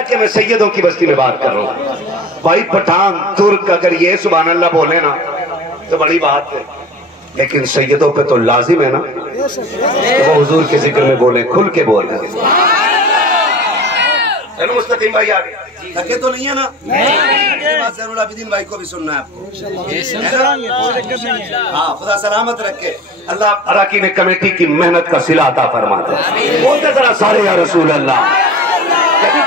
कि मैं सैयदों की बस्ती में बात कर रहा हूँ। भाई पठान तुर्क अगर ये सुभान अल्लाह बोले ना तो बड़ी बात है, लेकिन सैयदों पे तो लाजिम है ना कि वो हुजूर के जिक्र में बोले, खुल के बोले। चलो मुस्तकीम भाई आगे थके तो नहीं है ना? ज़रूर आबिदीन भाई को भी सुनना है आपको। हाँ, खुदा सलामत रखे। अल्लाह अराकीन कमेटी की मेहनत का सिला अता फरमाता है। बोलते जरा सारे या रसूल अल्लाह।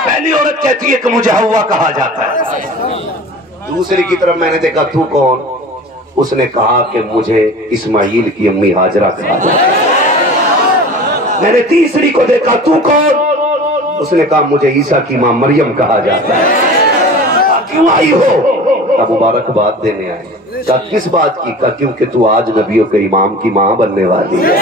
पहली औरत कहती है कि मुझे हव्वा कहा जाता है। दूसरी की तरफ मैंने देखा तू कौन? उसने कहा कि मुझे इस्माइल की अम्मी हाजरा कहा जाता है। मैंने तीसरी को देखा तू कौन? उसने कहा मुझे ईसा की मां मरियम कहा जाता है। क्यों आई हो? अब मुबारकबाद देने आए। कहा किस बात की? कहा क्योंकि तू आज नबियों के इमाम की मां बनने वाली है,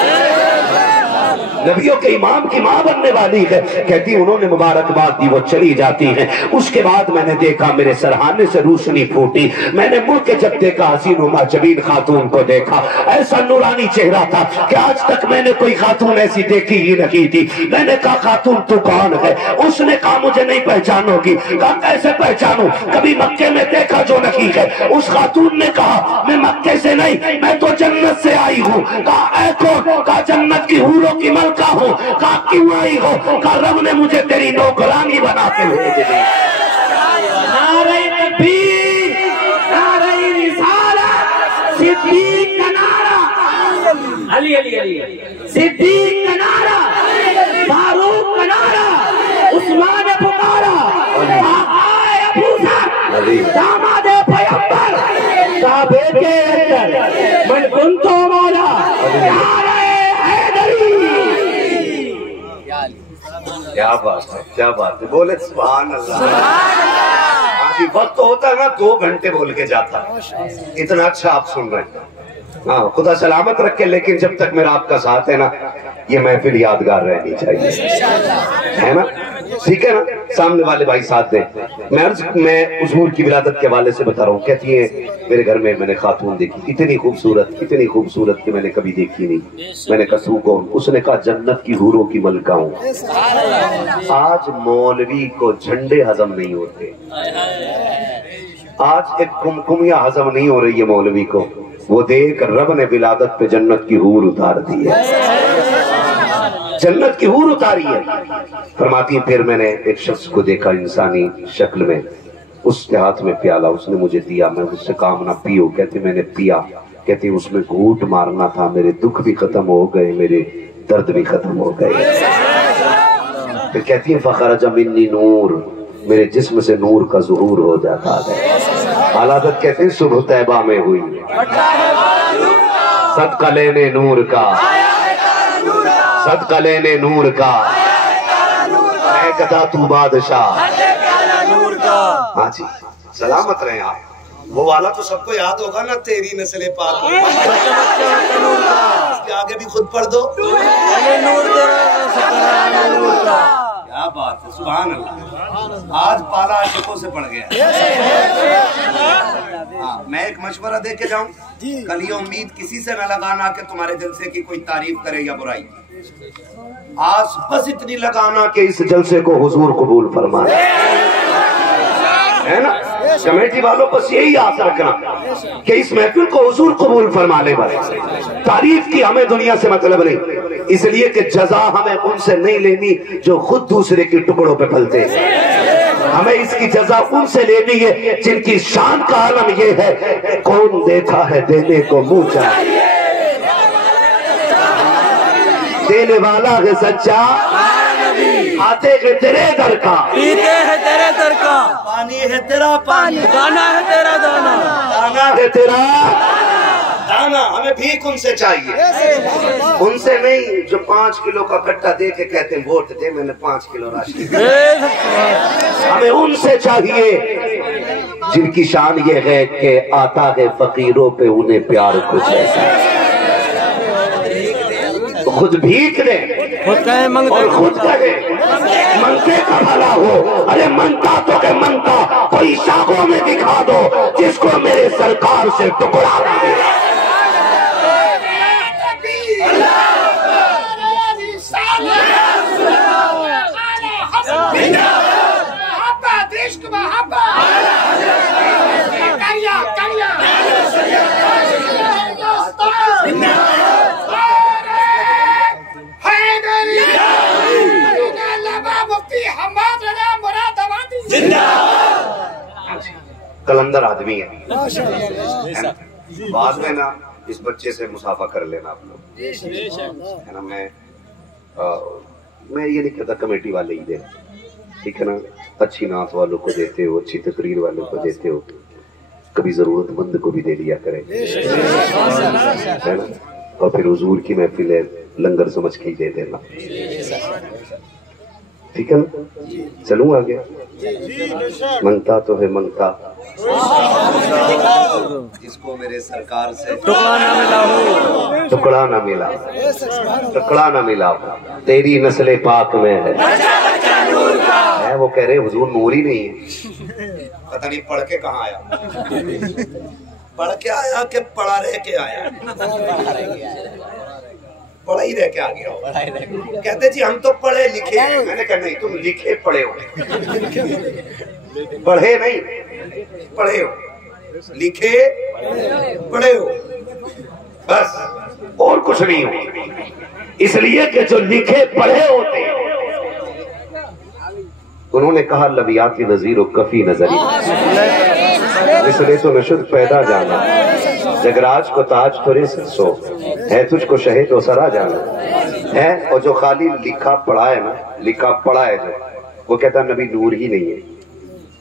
नबियों के इमाम की मां बनने वाली है। कहती उन्होंने मुबारकबाद दी, वो चली जाती है। उसके बाद मैंने देखा मेरे सरहाने से रोशनी फूटी। मैंने मुड़ के जब देखा हसीनुमा जबीन खातून को देखा, ऐसा नूरानी चेहरा था कि आज तक मैंने कोई खातून ऐसी देखी ही नहीं थी। मैंने कहा खातून तू कौन है? उसने कहा मुझे नहीं पहचानोगी। कहा कैसे पहचानू? कभी मक्के में देखा जो नहीं है। उस खातून ने कहा मैं मक्के से नहीं, मैं तो जन्नत से आई हूँ। कहा कहा जन्नत की हूरों की का हो। कहा क्यों आई हो? कहा रब ने मुझे तेरी नौकरानी बना के भेज दी। नारे तकबीर, नारे रिसालत, सिद्दीक का नारा, अली अली अली, सिद्दीक का नारा, फारूक का नारा, उस्मान ने पुकारा, आए अबू बकर, दामाद पैगंबर, काबे के अंदर मन कुंतो मौला, क्या बात है, क्या बात है। बोले सुभान अल्लाह। अभी वक्त होता है ना 2 घंटे बोल के जाता, इतना अच्छा आप सुन रहे हैं। हाँ, खुदा सलामत रखे। लेकिन जब तक मेरा आपका साथ है ना, ये महफिल यादगार रहनी चाहिए, है ना? ठीक है ना? सामने वाले भाई साथ दें। मैं हुजूर की विलादत के हवाले से बता रहा हूँ। कहती है मेरे घर में मैंने खातून देखी, इतनी खूबसूरत कि मैंने कभी देखी नहीं। मैंने कहा तू कौन? उसने कहा जन्नत की हूरों की मलका हूँ। आज मौलवी को झंडे हजम नहीं होते, आज एक कुमकुमिया हजम नहीं हो रही है मौलवी को। वो देख रब ने विलादत पे जन्नत की हूर उतार दी है, जन्नत की हूर उतारी है। फरमाती है फिर मैंने एक शख्स को देखा इंसानी शक्ल में, उसके हाथ में प्याला, उसने मुझे दिया। मैं उससे काम ना पियो। कहते मैंने पिया। कहती उसमें घूंट मारना था, मेरे दुख भी खत्म हो गए, मेरे दर्द भी खत्म हो गए। फिर कहती है फखरज मिन्नी नूर, मेरे जिस्म से नूर का ज़ुहूर हो जाता है। हालात कहते हैं सुबह तैबा में हुई, सदका लेने नूर का, सदका लेने नूर का, मैं गदा तू बादशाह। हाँ जी, सलामत रहे आप। वो वाला तो सबको याद होगा ना, तेरी नस्ले पाक। इसके आगे भी खुद पढ़ दो। क्या बात है, सुभान अल्लाह। आज पाला आशिकों से पड़ गया। हाँ, मैं एक मशवरा दे के जाऊं, कल ये उम्मीद किसी से न लगाना कि तुम्हारे जलसे की कोई तारीफ करे या बुराई। आज बस इतनी लगाना कि इस जलसे को हुजूर कबूल फरमाए, है ना? कमेटी वालों बस यही आस रखना कि इस महफिल को हुजूर कबूल फरमा ले। बस तारीफ की हमें दुनिया से मतलब नहीं, इसलिए कि जजा हमें उनसे नहीं लेनी जो खुद दूसरे के टुकड़ों पे पलते हैं। हमें इसकी जजा उनसे लेनी है जिनकी शान का आलम यह है कौन देता है देने को मुंह चाहिए, देने वाला है सच्चा, आते है तेरे दर का, पीते है तेरे दर का, पानी है तेरा पानी, दाना है तेरा दाना, दाना है तेरा दाना। हमें भीख उनसे चाहिए, उनसे नहीं जो 5 किलो का कट्टा दे के कहते हैं वोट दे, मैंने 5 किलो राशि। हमें उनसे चाहिए जिनकी शान ये है कि आता है फकीरों पे उन्हें प्यार कुछ ऐसा, खुद भीख दे और खुद कहे मंगते का भला हो। अरे मनता तो के मनता कोई शाखों में दिखा दो जिसको मेरे सरकार से टुकड़ा मिले। कलंदर आदमी है ना? बाद में ना इस बच्चे से मुसाफा कर लेना आप लोग, है ना। मैं ये नहीं कहता कमेटी वाले ही दे, ठीक है ना। अच्छी नात वालों को देते हो, अच्छी तकरीर वालों को देते हो, कभी जरूरतमंद को भी दे दिया करें, है ना। और फिर हुजूर की महफिल है, लंगर समझ के ही दे देना, ठीक है ना। चलूं आगे। मंगता तो है मंगता, जिसको मेरे सरकार से टुकड़ा ना मिला हो, टुकड़ा ना मिला, टुकड़ा ना मिला, तेरी नस्ले पाक में है। वो कह रहे हुजूर नूर ही नहीं है, पता नहीं पढ़ के कहाँ आया, पढ़ के आया कि पढ़ा रह के आया, पढ़ा ही रह के आ गया। कहते जी हम तो पढ़े लिखे हैं। मैंने कहा नहीं, तुम लिखे पढ़े हो, पढ़े नहीं पढ़े हो, लिखे पढ़े हो, बस और कुछ नहीं हो। इसलिए कि जो लिखे पढ़े होते हैं, उन्होंने कहा लबियाती नजीर और कफी नजरी, इसलिए तो नशुद पैदा जाना, जगराज को ताज तुरे सो है, तुझको शहे तो सरा जाना है। और जो खाली लिखा पढ़ा है ना, लिखा पढ़ा है जो, वो कहता नबी नूर ही नहीं है।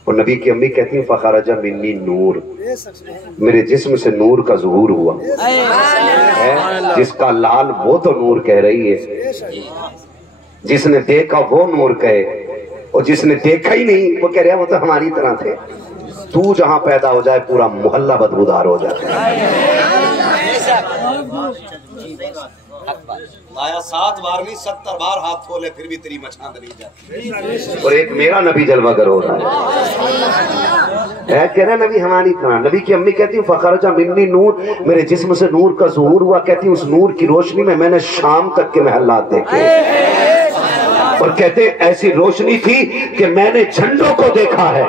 और नबी की अम्मी कहती है फखरजा मिन्नी नूर, मेरे जिस्म से नूर का ज़ुहूर हुआ है। जिसका लाल वो तो नूर कह रही है, जिसने देखा वो नूर कहे, और जिसने देखा ही नहीं वो कह रहा वो तो हमारी तरह थे। तू जहां पैदा हो जाए पूरा मोहल्ला बदबूदार हो जाता है। लाया 7 बार नहीं 70 बार हाथ खोले फिर भी तेरी मछांद नहीं जाती। और एक मेरा नबी जलवागर हो रहा है, कह रहा नबी हमारी तरह। नबी की अम्मी कहती है फखरजा मिन्नी नूर, मेरे जिस्म से नूर का ज़ुहूर हुआ। कहती उस नूर की रोशनी में मैंने शाम तक के महल्लात देखे, और कहते ऐसी रोशनी थी कि मैंने झंडों को देखा है,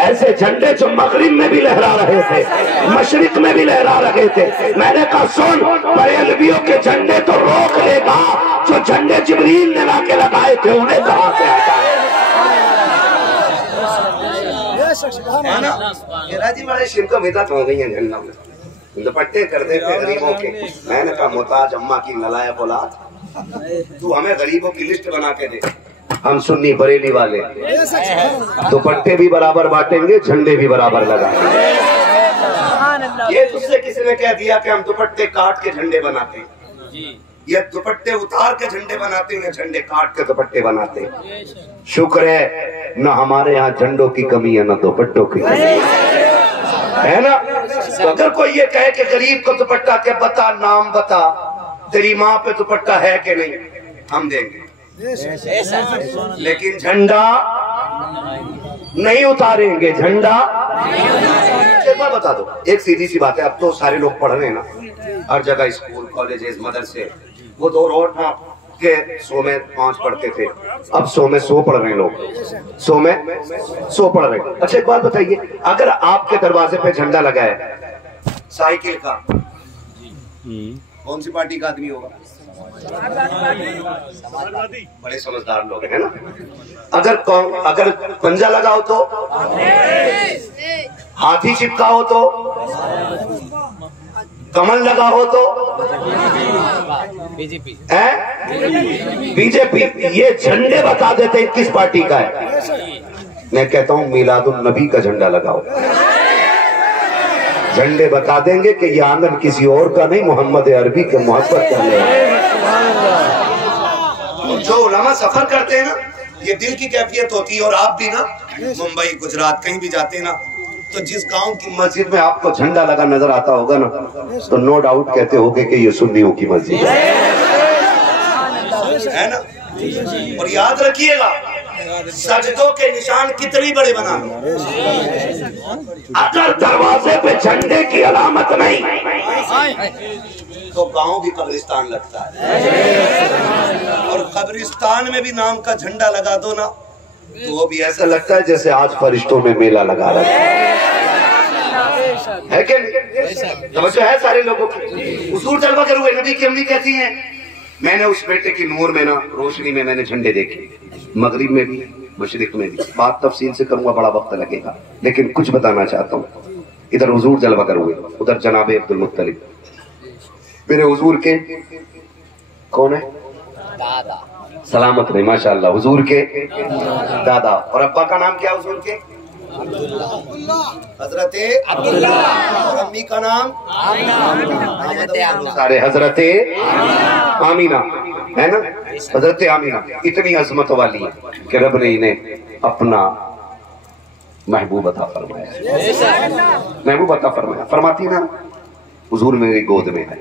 ऐसे झंडे जो मगरिब में भी लहरा रहे थे, मशरिक में भी लहरा रहे थे। मैंने कहा सुन, बरेलवियों के झंडे तो रोक लेगा, जो झंडे जिब्रील ने लाके लगाए थे उन्हें कहां से हटाए। राजी बड़े शिरको बिदअत हो गई है झंडों में, दुपट्टे कर देते गरीबों के। मैंने कहा मोहताज अम्मा की नलायक औलाद, तू हमें गरीबों की लिस्ट बना के दे। हम सुन्नी बरेली वाले दुपट्टे भी बराबर बांटेंगे, झंडे भी बराबर लगाएंगे। ये तुझसे किसी ने कह दिया कि हम दुपट्टे काट के झंडे बनाते हैं? ये दुपट्टे उतार के झंडे बनाते हैं, झंडे काट के दुपट्टे बनाते हैं। शुक्र है न हमारे यहाँ झंडों की कमी है, न दुपट्टों की कमी है ना। तो अगर कोई ये कहे कि गरीब को दुपट्टा के बता, नाम बता, तेरी माँ पे दुपट्टा है कि नहीं, हम देंगे, लेकिन झंडा नहीं उतारेंगे। झंडा एक बार बता दो, एक सीधी सी बात है। अब तो सारे लोग पढ़ रहे हैं ना, हर जगह स्कूल कॉलेजेस मदरसे। वो 2 रोड था के 100 में 5 पढ़ते थे, अब 100 में 100 पढ़ रहे हैं लोग, 100 में 100 पढ़ रहे हैं। अच्छा एक बात बताइए, अगर आपके दरवाजे पे झंडा लगा है साइकिल का, कौन सी पार्टी का आदमी होगा? बड़े समझदार लोग हैं ना। अगर पंजा लगाओ तो, हाथी चिपका हो तो, कमल लगा हो तो, बीजेपी बीजेपी। ये झंडे बता देते हैं किस पार्टी का है। मैं कहता हूं मिलादुन नबी का झंडा लगाओ, झंडे बता देंगे कि ये आंगन किसी और का नहीं, मोहम्मद अरबी के मोहब्बत करने वाले। जो उलमा सफर करते हैं ना, ये दिल की कैफियत होती है। और आप भी ना मुंबई गुजरात कहीं भी जाते हैं ना, तो जिस गांव की मस्जिद में आपको झंडा लगा नजर आता होगा ना, तो नो डाउट कहते होगे कि ये सुन्नियों की मस्जिद है ना। और याद रखिएगा, सजदों के निशान कितने बड़े बना लो, अगर दरवाजे पे झंडे की अलामत नहीं तो गांव भी कब्रिस्तान लगता है। और कब्रिस्तान में भी नाम का झंडा लगा दो ना, तो वो भी ऐसा लगता है जैसे आज फरिश्तों में मेला लगा रहा है कि नहीं? समझ है सारे लोगों की। उसूल जलवा करूंगे। नबी की अम्मी कहती हैं मैंने उस बेटे की नूर में ना, रोशनी में मैंने झंडे देखे, मगरिब में भी मशरिक में भी। बात तफसील से करूंगा, बड़ा वक्त लगेगा, लेकिन कुछ बताना चाहता हूँ। इधर हुजूर जलवा कर हुए, उधर जनाबे अब्दुल मुत्तलिब। मेरे हुजूर के कौन है? दादा। सलामत रहे माशाअल्लाह। हुजूर के दादा। और अब्बा का नाम क्या हुजूर के? हजरत अब्दुल्ला। और अम्मी का नाम सारे हजरत आमीना है ना, हजरत आमीना इतनी अजमत वाली है कि रब ने इन्हें अपना महबूब अता फरमाया। महबूब अता फरमाया। फरमाती ना हुजूर मेरी गोद में है।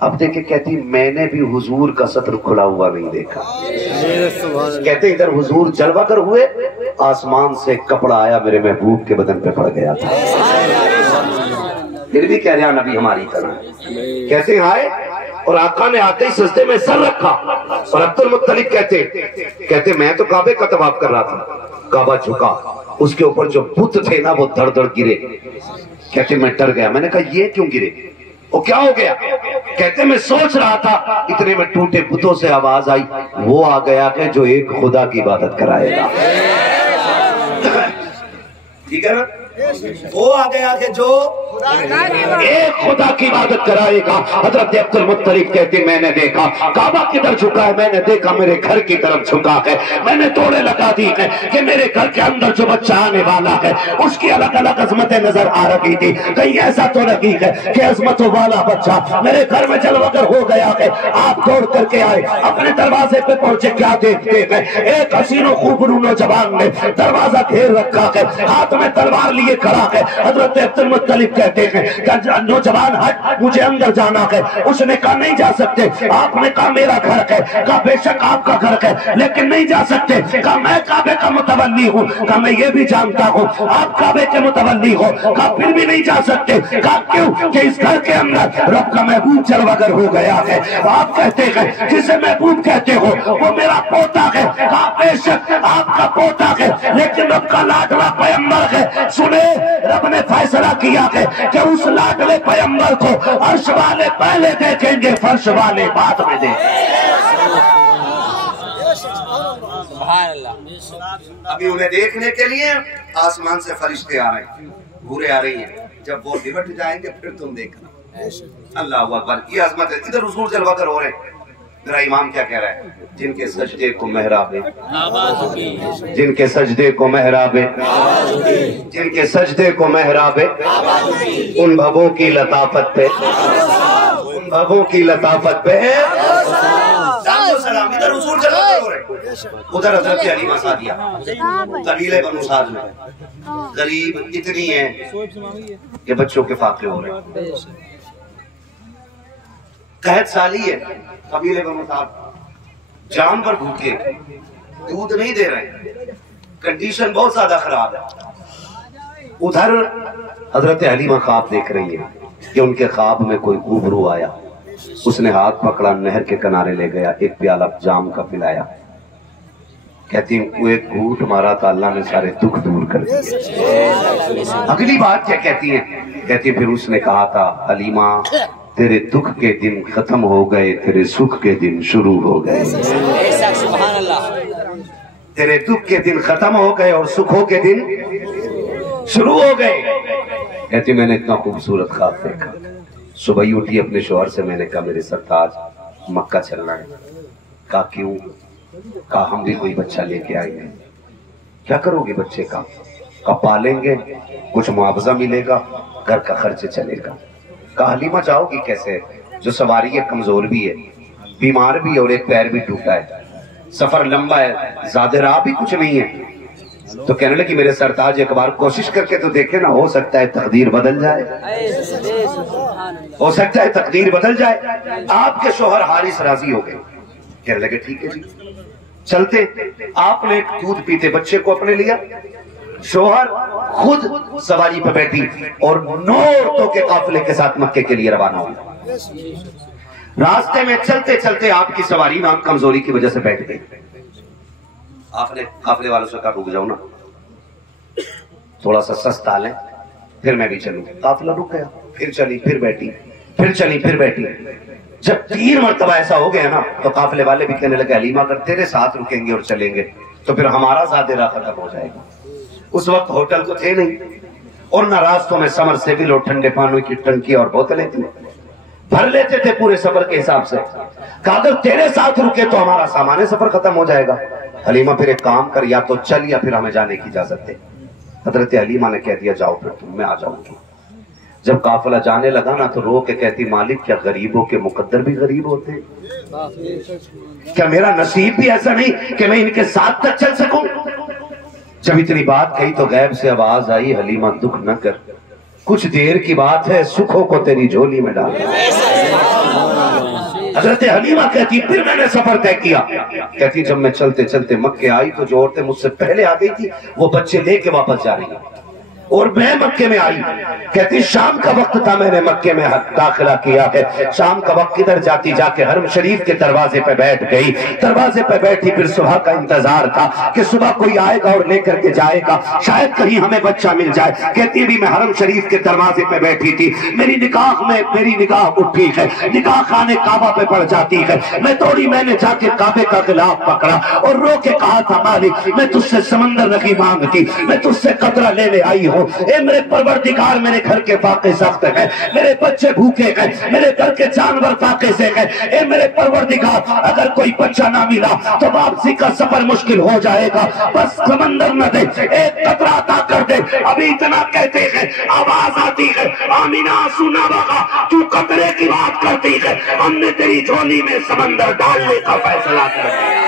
अब देखे कहती मैंने भी हुजूर का सत्र खुला हुआ नहीं देखा। कहते इधर हुजूर जलवा कर हुए, आसमान से कपड़ा आया मेरे महबूब के बदन पे पड़ गया था। फिर भी कह रहा नबी हमारी तरह। कहते आए और आका ने आते ही सजदे में सर रखा। और अब्दुल मुत्तलिब कहते मैं तो काबे का तवाफ कर रहा था, काबा झुका, उसके ऊपर जो बुत थे ना वो धड़ धड़ गिरे। कहते मैं डर गया। मैंने कहा ये क्यों गिरे, वो क्या हो गया? कहते मैं सोच रहा था, इतने में टूटे बुतों से आवाज आई, वो आ गया कि जो एक खुदा की इबादत कराएगा। ठीक है ना, वो आ गया कि जो एक खुदा की इबादत कराएगा। हजरत अब्दुल मुत्तलिब कहते मैंने देखा काबा किधर झुका है, मैंने देखा मेरे घर की तरफ झुका है। मैंने तोड़े लगा दी है कि मेरे घर के अंदर जो बच्चा आने वाला है उसकी अलग अलग अजमतें नजर आ रही थी। कहीं ऐसा तो नहीं है कि अजमतों वाला बच्चा मेरे घर में जलवागर हो गया है। आप दौड़ करके आए, अपने दरवाजे पे पहुंचे, क्या देखते हैं? एक हसीनो खूबरू नौजवान ने दरवाजा घेर रखा है, हाथ में तलवार लिए खड़ा है। हजरत अब्दुल मुत्तलिब कहते हैं नौजवान हट, मुझे अंदर जाना है। उसने कहा नहीं जा सकते। आपने कहा मेरा घर है। कहा बेशक आपका घर है, लेकिन नहीं जा सकते। कहा मैं काबे का मुतवल्ली हूँ। कहा मैं ये भी जानता हूँ आप काबे के मुतवल्ली हो। कहा फिर भी नहीं जा सकते। कहा क्यों? कि इस घर के अंदर रब का महबूब जलवागर हो गया है। आप कहते हैं जिसे महबूब कहते हो वो मेरा पोता है। कहा बेशक आपका पोता है, लेकिन रब का लाडला पैगंबर है। सुने रब ने फैसला किया है कि उस लाडले पैगंबर को अर्श वाले पहले देखेंगे, फर्श वाले बाद में देखेंगे। अभी उन्हें देखने के लिए आसमान से फरिश्ते आ रहे हैं, घूरे आ रही हैं। जब वो निपट जाएंगे फिर तुम देखना। अल्लाह अकबर, ये अजमत है। इधर हुजूर जलवा कर हो रहे हैं। मेरा इमाम क्या कह रहा है? जिनके सजदे को महराबे, जिनके सजदे को महराबे, जिनके सजदे को महराबे, उन भवों की लताफत पे, उन भवों की लताफत पे सलाम। इधर हुजूर जलवा कर हो रहे, उधर हजरत अलीमा सादिया कबीले बनु साद में गरीब इतनी है कि बच्चों के फाके हो रहे हैं। कहत साली है कबीले बनु साद, जान पर भूखे, दूध नहीं दे रहे, कंडीशन बहुत ज्यादा खराब है। उधर हजरत हलीमा ख्वाब देख रही है कि उनके ख्वाब में कोई रूबरू आया। उसने हाथ पकड़ा, नहर के किनारे ले गया, एक प्याला जाम का पिलाया। कहती वो एक घूंट मारा तो अल्लाह ने सारे दुख दूर कर दिए। अगली बात क्या कहती है? कहती फिर उसने कहा था हलीमा तेरे दुख के दिन खत्म हो गए, तेरे सुख के दिन शुरू हो गए। तेरे दुख के दिन खत्म हो गए और सुखों के दिन शुरू हो गए। कहती मैंने इतना खूबसूरत ख्वाब देखा। सुबह ही उठी, अपने शौहर से मैंने कहा मेरे सरताज मक्का चलना है। कहा क्यों? कहा हम भी कोई बच्चा लेके आएंगे। क्या करोगे बच्चे का? कहा पालेंगे, कुछ मुआवजा मिलेगा, घर का खर्च चलेगा। कहा हलीमा जाओगी कैसे? जो सवारी है कमजोर भी है, बीमार भी है और एक पैर भी टूटा है, सफर लंबा है, ज्यादा राह भी कुछ नहीं है। तो कहने लगी मेरे सरताज एक बार कोशिश करके तो देखे ना, हो सकता है तकदीर बदल जाए, हो सकता है तकदीर बदल जाए। आपके शोहर हारिस राजी हो गए। कहने लगे ठीक है जी चलते। आपने एक दूध पीते बच्चे को अपने लिया, शोहर खुद सवारी पर बैठी और 9 औरतों के काफिले के साथ मक्के के लिए रवाना हुई। रास्ते में चलते चलते आपकी सवारी में कमजोरी की वजह से बैठ गई। आपने काफिले वालों से कहा रुक जाओ ना, थोड़ा सा सस्ता लें फिर मैं भी चलूं। काफिला रुक गया, फिर चली, फिर बैठी, फिर चली, फिर बैठी। जब 3 मरतबा ऐसा हो गया ना तो काफिले वाले भी कहने लगे हलीमा अगर तेरे साथ रुकेंगे और चलेंगे तो फिर हमारा ज़ादेरा खत्म हो जाएगा। उस वक्त होटल तो थे नहीं, और न रास्तों में समरसेबिल और ठंडे पानी की टंकी और बोतलें थी। भर लेते थे पूरे सफर के हिसाब से। कहा अगर तेरे साथ रुके तो हमारा सामान्य सफर खत्म हो जाएगा। हलीमा फिर एक काम कर, या तो चल या फिर हमें जाने की इजाजत दे। हजरत हलीमा ने कह दिया जाओ फिर तुम, मैं आ जाऊंगी। जब काफिला जाने लगा ना तो रो के कहती मालिक क्या गरीबों के मुकद्दर भी गरीब होते हैं? क्या मेरा नसीब भी ऐसा नहीं कि मैं इनके साथ तक चल सकूं? जब इतनी बात कही तो गैब से आवाज आई, हलीमा दुख न कर, कुछ देर की बात है, सुखों को तेरी झोली में डाल। हजरत हलीमा कहती फिर मैंने सफर तय किया। कहती जब मैं चलते चलते मक्के आई तो जो औरतें मुझसे पहले आ गई थी वो बच्चे लेके वापस जा रही हैं, और मैं मक्के में आई। कहती शाम का वक्त था, मैंने मक्के में दाखिला किया है। शाम का वक्त किधर जाती, जाके हरम शरीफ के दरवाजे पे बैठ गई। दरवाजे पे बैठी, फिर सुबह का इंतजार था कि सुबह कोई आएगा और लेकर के जाएगा, शायद कहीं हमें बच्चा मिल जाए। कहती भी मैं हरम शरीफ के दरवाजे पे बैठी थी, मेरी निगाह उठी है, निगाह खाने काबा पे पड़ जाती है। मैं दौड़ी, मैंने जाके काबे का गिलाफ पकड़ा और रो के कहा था मालिक मैं तुझसे समंदर नहीं मांगती, मैं तुझसे कतरा लेने आई हूँ। ए मेरे परवरदिगार, मेरे घर के फाके सख्त है, मेरे बच्चे भूखे हैं, मेरे घर के जानवर फाके से हैं। ए मेरे परवरदिगार, अगर कोई बच्चा ना मिला तो वापसी का सफर मुश्किल हो जाएगा, बस समंदर न दे, एक कतरा अता कर दे। अभी इतना कहते हैं आवाज आती है आमीना सुना बगा, तू कतरे की बात करती है, हमने तेरी झोली में समंदर डालने का फैसला कर दिया।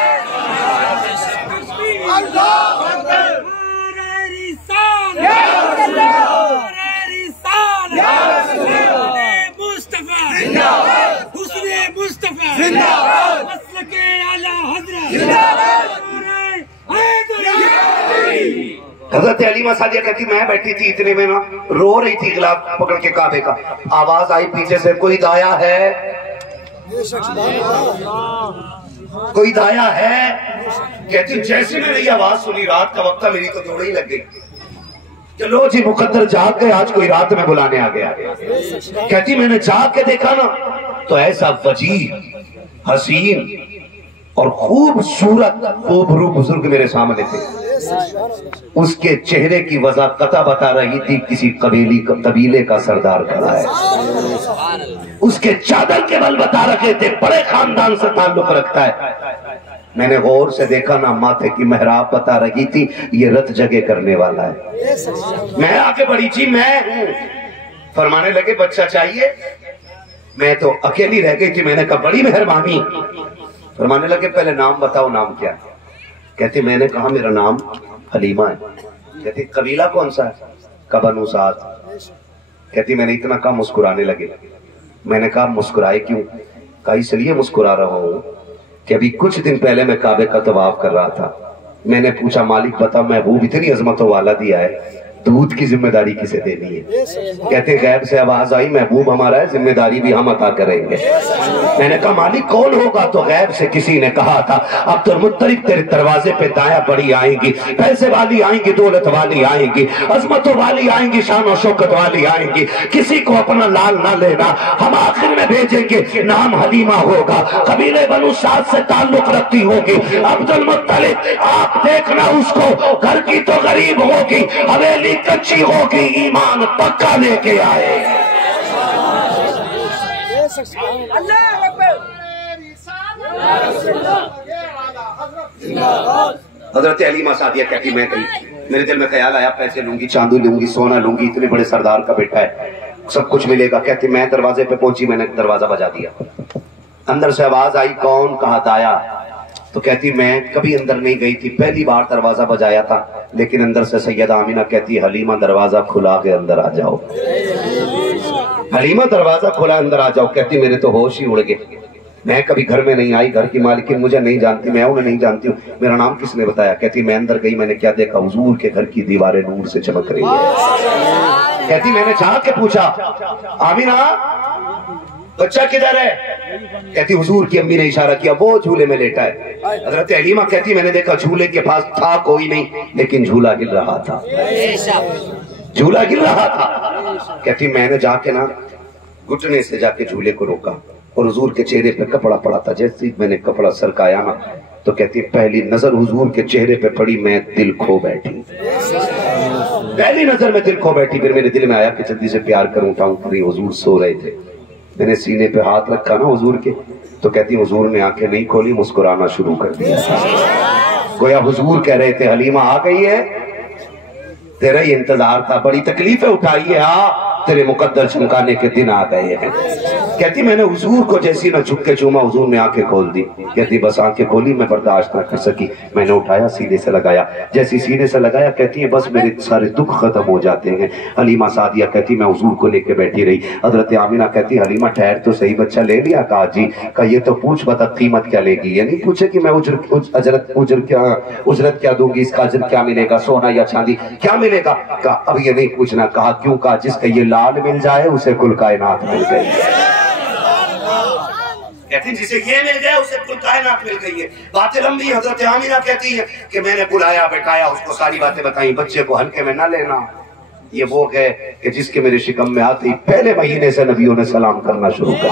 हजरत हलीमा सादिया कहती मैं बैठी थी, इतने में ना रो रही थी गिलाफ पकड़ के काबे का। आवाज आई पीछे से, कोई दाया है, कोई दाया है। कहती जैसे मैंने ये आवाज सुनी, रात का वक्त था, मेरी तो दौड़ ही लग गई। चलो जी मुकद्दर जाग गए, आज कोई रात में बुलाने आ गया। कहती मैंने जाग के देखा ना तो ऐसा वजीह हसीन और खूबसूरत खूबरू बुजुर्ग मेरे सामने थे। उसके चेहरे की वज़ाक़त बता रही थी किसी कबीले का सरदार खड़ा है। उसके चादर के बल बता रखे थे बड़े खानदान से ताल्लुक रखता है। मैंने गौर से देखा ना, माथे की मेहराब बता रही थी ये रत जगह करने वाला है। मैं आके बढ़ी जी, मैं फरमाने लगे बच्चा चाहिए। मैं तो अकेली रह गई थी, मैंने कहा बड़ी मेहरबानी। फरमाने लगे पहले नाम बताओ, नाम क्या है? कहती मैंने कहा मेरा नाम हलीमा है। कहती कबीला कौन सा है? कहा बनु साद। कहती मैंने इतना कहा मुस्कुराने लगे। मैंने कहा मुस्कुराए क्यों? कहा इसलिए मुस्कुरा रहा हूं कि अभी कुछ दिन पहले मैं काबे का तवाफ कर रहा था। मैंने पूछा मालिक बता महबूब इतनी अजमतों वाला दिया है, दूध की जिम्मेदारी किसे देनी है? कहते गैब से आवाज आई महबूब हमारा है, जिम्मेदारी भी हम अता करेंगे। मैंने कहा मालिक कौन होगा? तो गैब से किसी ने कहा था अब्दुल मुत्तलिब तेरे दरवाजे पे दाया बड़ी आएंगी, पैसे वाली आएंगी, दौलत वाली आएंगी, अजमतों वाली आएंगी, शान और शौकत वाली आएंगी। किसी को अपना लाल ना लेना, हम आखिर में भेजेंगे, नाम हलीमा होगा, कबीले बनु साद से ताल्लुक रखती होगी। अब्दुल मुत्तलिब आप देखना उसको, घर की तो गरीब होगी, हवेली कच्ची होगी, ईमान पक्का लेके आएगी। हजरत हलीमा सादिया कहती मैं गई, मेरे दिल में ख्याल आया पैसे लूंगी, चांदी लूंगी, सोना लूंगी, इतने बड़े सरदार का बेटा है, सब कुछ मिलेगा। कहती मैं दरवाजे पे पहुंची, मैंने दरवाजा बजा दिया। अंदर से आवाज आई कौन? कहा दाया। तो कहती मैं कभी अंदर नहीं गई थी, पहली बार दरवाजा बजाया था, लेकिन अंदर से सैयदा आमीना कहती हलीमा दरवाजा खुला के अंदर आ जाओ। हलीमा दरवाजा खुला अंदर आ जाओ। कहती मेरे तो होश ही उड़ गए, मैं कभी घर में नहीं आई, घर की मालिकिन मुझे नहीं जानती, मैं उन्हें नहीं जानती हूँ, मेरा नाम किसने बताया? कहती मैं अंदर गई, मैंने क्या देखा? हुजूर के घर की दीवारें नूर से चमक रही है। कहती मैंने जाके पूछा आमीना बच्चा किधर है? कहती हुजूर की अम्मी ने इशारा किया, वो झूले में लेटा है। हजरत हलीमा कहती मैंने देखा झूले के पास था कोई नहीं, लेकिन झूला गिर रहा था, झूला गिर रहा था। कहती मैंने जाके ना घुटने से जाके झूले को रोका और हुजूर के चेहरे पे कपड़ा पड़ा था। जैसे मैंने कपड़ा सरकाया ना तो कहती है पहली नजर हुजूर के चेहरे पे पड़ी, मैं दिल खो बैठी। पहली नजर में दिल खो बैठी। फिर मेरे दिल में आया कि जल्दी से प्यार करूं, उठाऊं, करी हुजूर सो रहे थे। मैंने सीने पे हाथ रखा ना हुजूर के, तो कहती हुजूर ने आंखें नहीं खोली, मुस्कुराना शुरू कर दिया। गोया हुजूर कह रहे थे हलीमा आ गई है, तेरा ही इंतजार था, बड़ी तकलीफें उठाई है, तेरे मुकद्दर चमकाने के दिन आ गए हैं। कहती मैंने हुजूर को जैसी ना झुक के चूमा, हुजूर ने आंखें खोल दी। कहती बस आंखें खोली, मैं बर्दाश्त ना कर सकी, मैंने उठाया, सीने से लगाया। जैसी सीने से लगाया कहती है बस मेरे सारे दुख खत्म हो जाते हैं। हलीमा सादिया कहती मैं हुजूर को लेके बैठी रही। हजरत आमिना कहती हलीमा ठहर तो सही, बच्चा ले लिया? कहा जी। का ये तो पूछ बता कीमत क्या लेगी? ये नहीं पूछे कि मैं उजरत क्या दूंगी, इसका अजर क्या मिलेगा, सोना या चांदी क्या मिलेगा? कहा अब ये नहीं पूछना। कहा क्यों? कहा जिसका ये लाल मिल जाए उसे कुल कायनात मिल गई। कहती जिसे ये मिल गया उसे कुल कायनात मिल गई है। बातें लंबी। हजरत आमिना कहती है कि मैंने बुलाया, बैठाया, उसको सारी बातें बताई। बच्चे को हल्के में न लेना, ये वो है कि जिसके मेरे शिकम में आते ही पहले महीने से नबियों ने सलाम करना शुरू कर दिया।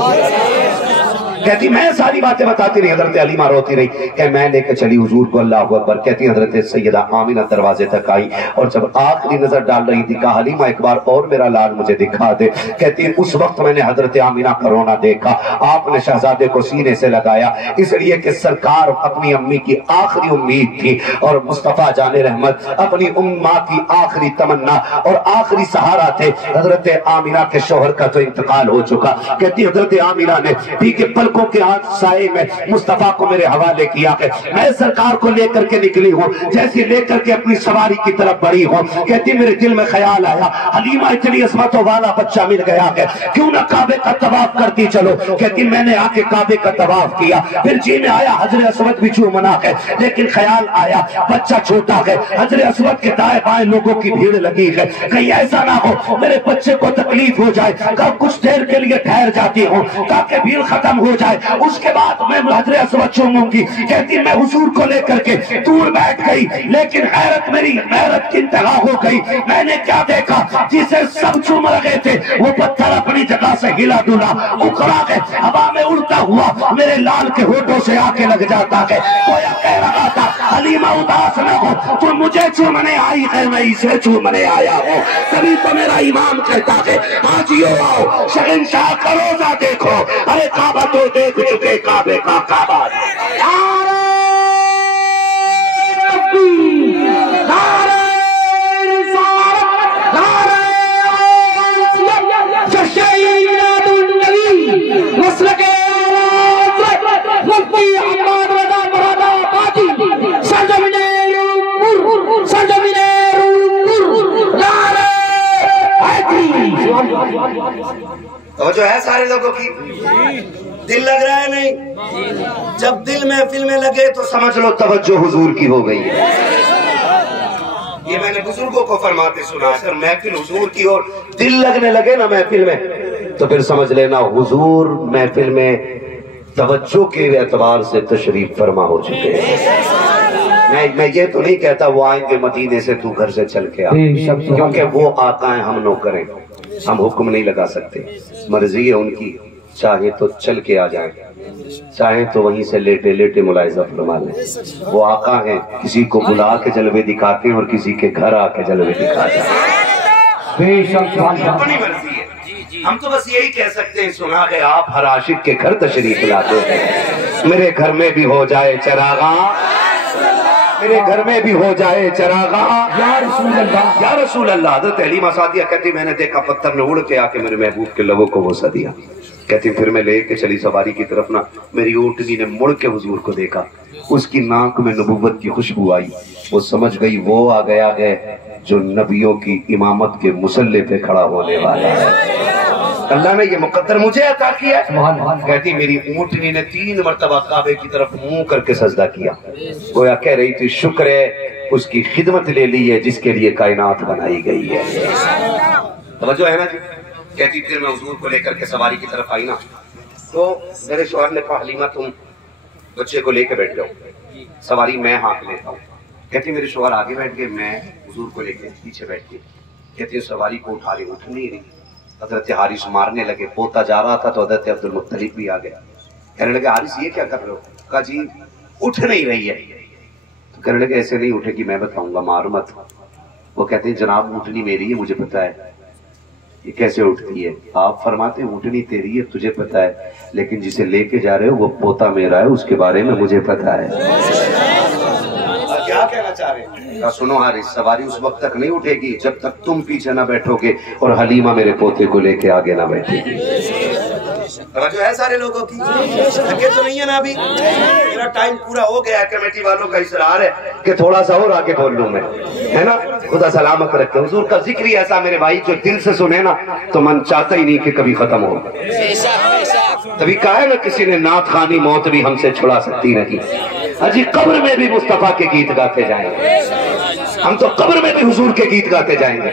कहती मैं सारी बातें बताती रही। हजरत हलीमा रोती रही कि मैं लेकर चली हुजूर को, अल्लाह अकबर। कहती हजरत सैयदा आमिना दरवाजे तक आई और जब आखिरी नजर डाल रही थी कहा हलीमा एक बार और मेरा लाल मुझे दिखा दे। कहती उस वक्त मैंने हजरत आमिना का रोना देखा। आपने शहजादे को सीने से लगाया, इसलिए कि सरकार अपनी अम्मी की आखिरी उम्मीद थी और मुस्तफा जाने रहमत अपनी उम्मा की आखिरी तमन्ना और आखिरी सहारा थे। हजरत आमिना के शौहर का तो इंतकाल हो चुका। कहती हजरत आमिना ने पी के पलकों के हाथ साए में मुस्तफा को मेरे हवाले किया है। मैं सरकार को लेकर के निकली हूँ, जैसी लेकर के अपनी सवारी की तरफ बढ़ी हूँ। कहती मेरे दिल में ख्याल आया हलीमा इतनी असमतों वाला बच्चा मिल गया है, क्यों ना काबे का तवाफ करती चलो। कहती मैंने आके काबे का तवाफ किया, फिर जी में आया हजरे अस्वद भी चूमना है, लेकिन ख्याल आया बच्चा छोटा है, हजरे अस्वद के दाएं बाएं लोगों की भीड़ लगी है, कहीं ऐसा ना हो मेरे बच्चे को तकलीफ हो जाए। कब कुछ देर के लिए ठहर जाती हूँ ताकि भीड़ खत्म हो जाए, उसके बाद मैं हजरे अस्वद चूमूंगी। कहती मैं हुजूर को लेकर के दूर बैठ गई, लेकिन मेरी हैरत की इंतहा हो गई। मैंने क्या देखा, जिसे सब चूम रहे थे वो पत्थर अपनी जगह से हिला डुला, उखड़ा के हवा में उड़ता हुआ मेरे लाल के होठों से आके लग जाता है। कोया कह रहा था हलीमा उदास न हो, तो मुझे चूमने आई है, मैं इसे चूमने आया हूँ। तभी तो मेरा इमाम कहता है हाजियो आओ शहंशाह का रोजा देखो। अरे काबा तो देख चुके, काबे का काबा। तो जो है सारे लोगों की दिल लग रहा है नहीं? जब दिल में फिल्में लगे तो समझ लो तवज्जो हुजूर की हो गई है। ये मैंने बुजुर्गों को फरमाते सुना है, अगर महफिल हुजूर की और दिल लगने लगे ना महफिल में, तो फिर समझ लेना हुजूर महफिल में तवज्जो के एतबार से तशरीफ फरमा हो चुके हैं। मैं ये तो नहीं कहता वो आएंगे मदीने से तू घर से चल के आ, क्योंकि वो आका है, हम नौकर हैं, हम हुक्म नहीं लगा सकते। मर्जी है उनकी, चाहे तो चल के आ जाए, चाहे तो वहीं से लेटे लेटे मुलाहिजा फरमा लें। वो आका है, किसी को बुला के जलवे दिखाते हैं और किसी के घर आके जलवे दिखाते हैं। अपनी मर्जी है। हम तो बस यही कह सकते हैं सुना है आप हर आशिक के घर तशरीफ लाते हैं। मेरे घर में भी हो जाए चरागा, मेरे घर में भी हो जाए चरागा, या रसूल अल्लाह, या रसूल अल्लाह। हज़रत हलीमा सादिया कहती मैंने देखा पत्थर ने उड़ के आके मेरे महबूब के लबों को वसा दिया। कहती फिर मैं लेके चली सवारी की तरफ ना, मेरी ऊँटनी ने मुड़ के हुजूर को देखा, उसकी नाक में नबुव्वत की खुशबू आई। वो समझ गई वो आ गया है जो नबियों की इमामत के मुसल्ले पे खड़ा होने वाला है। अल्लाह ने ये मुकद्दर मुझे अता किया। कहती मेरी ऊँटनी ने 3 मरतबा काबे की तरफ मुंह करके सजदा किया, गोया कह रही थी शुक्र है उसकी खिदमत ले ली है जिसके लिए कायनात बनाई गई है। समझो है ना जी। कहती फिर मैं हुजूर को लेकर के सवारी की तरफ आई ना, तो मेरे शौहर ने कहा हलीमा तुम बच्चे को लेकर बैठ जाओ, सवारी मैं हाँक लेता हूँ। कहती मेरे शौहर आगे बैठ गए, मैं हुजूर को लेकर पीछे बैठ गई। कहती सवारी को उठा रही, उठ नहीं रही। हजरत हारिस मारने लगे, पोता जा रहा था तो हजरत अब्दुल मुत्तलिब भी आ गया। कहने लगे हारिस ये क्या कर रहे हो? कहा जी उठ नहीं रही है। तो कहने लगे ऐसे नहीं उठेगी, मैं बताऊंगा, मार मत। वो कहते हैं जनाब ऊँटनी मेरी है, मुझे पता है ये कैसे उठती है। आप फरमाते ऊँटनी तेरी है, तुझे पता है, लेकिन जिसे लेके जा रहे हो वो पोता मेरा है, उसके बारे में मुझे पता है। क्या कहना चाह रहे हैं? सुनो हारिस, सवारी उस वक्त तक नहीं उठेगी जब तक तुम पीछे ना बैठोगे और हलीमा मेरे पोते को लेके आगे ना बैठेगी। जो है सारे लोगों की थके तो नहीं है ना अभी? मेरा टाइम पूरा हो गया। कमेटी वालों का इसरार है कि थोड़ा सा और आगे बोल लूं मैं, है ना? खुदा सलामत रखे। हुजूर का जिक्र ही ऐसा मेरे भाई जो दिल से सुने ना तो मन चाहता ही नहीं कि कभी खत्म हो। तभी कहा है ना किसी ने, नात खानी मौत भी हमसे छुड़ा सकती नहीं। अजी कब्र में भी मुस्तफा के गीत गाते जाएंगे, हम तो कब्र में भी हुजूर के गीत गाते जाएंगे।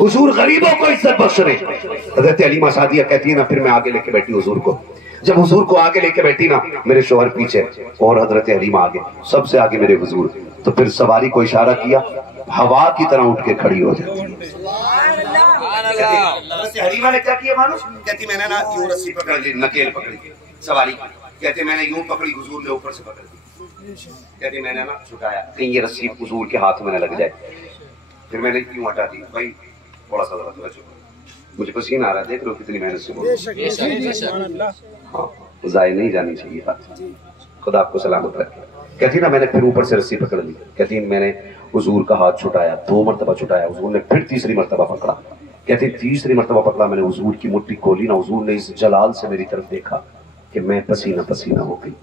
हुजूर गरीबों को इज्जत बख्श रहे। हजरत हलीमा सादिया कहती है ना, फिर मैं आगे लेके बैठी हुजूर को। जब हुजूर को आगे लेके बैठी ना, मेरे शोहर पीछे और हजरत हलीमा आगे, सबसे आगे मेरे हुजूर। तो फिर सवारी को इशारा किया, हवा की तरह उठ के खड़ी हो जाती। हलीमा ने क्या किया मानो? कहती मैंने ना यूं रस्सी पकड़ ली, नकेल पकड़ी सवारी। कहते मैंने यूं पकड़ी, हुजूर ने ऊपर से पकड़ दी। कहते मैंने ना छुटाया कहीं ये रस्सी हुजूर के हाथ में न लग जाए। फिर मैंने यूं हटा दी, भाई थोड़ा सा जरा मुझे पसीना आ रहा है, देख लो कितनी मेहनत से बोल। हाँ, जाए नहीं जानी चाहिए बात। खुदा आपको सलामत रखे। कहती ना मैंने फिर ऊपर से रस्सी पकड़ ली। कहती मैंने हुजूर का हाथ छुटाया, 2 मरतबा छुटाया, हुजूर ने फिर तीसरी मरतबा पकड़ा। कहती तीसरी मरतबा पकड़ा मैंने, हुजूर की मुट्ठी खोली ना, हुजूर ने इस जलाल से मेरी तरफ देखा कि मैं पसीना पसीना हो गई।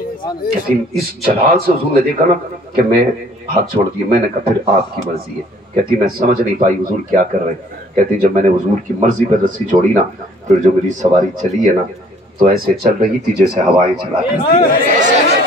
कहती इस जलाल से हुजूर ने देखा ना कि मैं हाथ छोड़ दिया। मैंने कहा फिर आपकी मर्जी है। कहती मैं समझ नहीं पाई हुजूर क्या कर रहे। कहती जब मैंने हुजूर की मर्जी पर रस्सी छोड़ी ना, फिर जो मेरी सवारी चली है ना, तो ऐसे चल रही थी जैसे हवाएं चला करती है।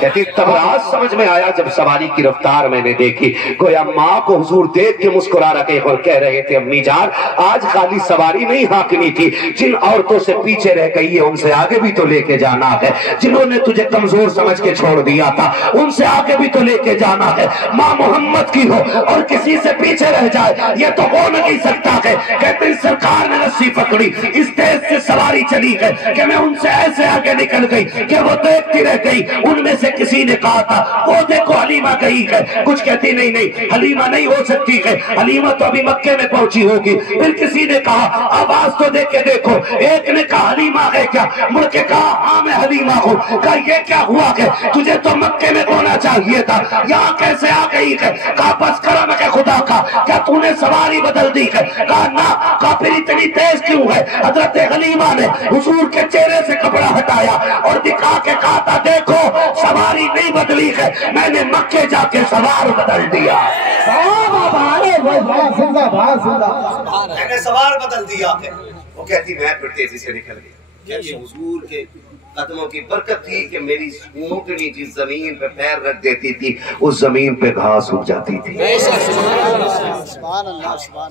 कहती तब राज समझ में आया जब सवारी की रफ्तार मैंने देखी। गोया माँ को हुजूर देख के मुस्कुरा रखे और कह रहे थे, अम्मी जान आज खाली सवारी नहीं हाँकनी थी, जिन औरतों से पीछे रह गई है उनसे आगे भी तो लेके जाना है। जिन्होंने तुझे कमजोर समझ के छोड़ दिया था उनसे आगे भी तो लेके जाना है। माँ मोहम्मद की हो और किसी से पीछे रह जाए ये तो हो नहीं सकता है। कहते सरकार ने रस्सी पकड़ी, इस तेज से सवारी चली है कि मैं उनसे ऐसे आगे निकल गई कि वो देखती रह गई। उनमें से किसी ने कहा था वो देखो हलीमा गई है, कुछ कहती नहीं नहीं हलीमा नहीं हो सकती है, हलीमा तो अभी मक्के में पहुंची होगी। फिर किसी ने कहा आवाज तो देख के देखो। एक ने कहा हलीमा है क्या? मुड़ के कहा हाँ मैं हलीमा हूँ। कहा ये क्या हुआ है, तुझे तो मक्के में होना चाहिए था, यहाँ कैसे आ गई है? कहा बस करम है खुदा का, क्या तूने सवारी बदल दी है? कहा ना। कहा फिर इतनी तेज क्यों है? हजरत हलीमा ने हुजूर के चेहरे से कपड़ा हटाया और दिखा के कहा था देखो सवारी नहीं बदली है, मैंने मक्के जाके सवार बदल दिया। मैंने सवार बदल दिया है। वो कहती मैं फिर तेजी से निकल गई। कहती हुजूर के कदमों की बरकत थी कि मेरी ऊँटनी जिस जमीन पे पैर रख देती थी उस जमीन पे घास उग जाती थी।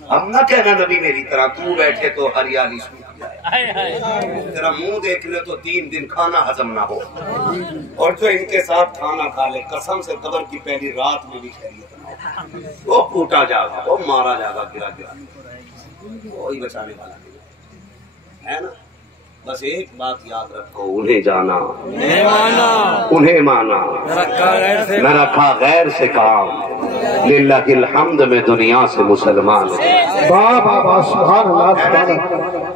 हम ना कहना नबी मेरी तरह तू बैठे तो हरियाली सूख जाए, तेरा मुंह देख ले तो 3 दिन खाना हजम ना हो, और जो इनके साथ खाना खा ले कसम से कब्र की पहली रात में भी खैरियत ना हो, वो कूटा जाएगा, वो मारा जाएगा, गिरा गिरा वही बचाने वाला है ना। बस एक बात याद रखो, उन्हें जाना उन्हें माना, न रखा गैर से काम, लिल्लाहिल हम्द में दुनिया से मुसलमान।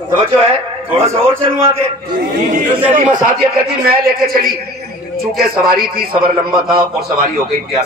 समझो है, थोड़ा सा और चलूं आगे। सादिया कहती मैं लेके चली, चूंकि सवारी थी, सफर लंबा था और सवारी हो गई प्यास।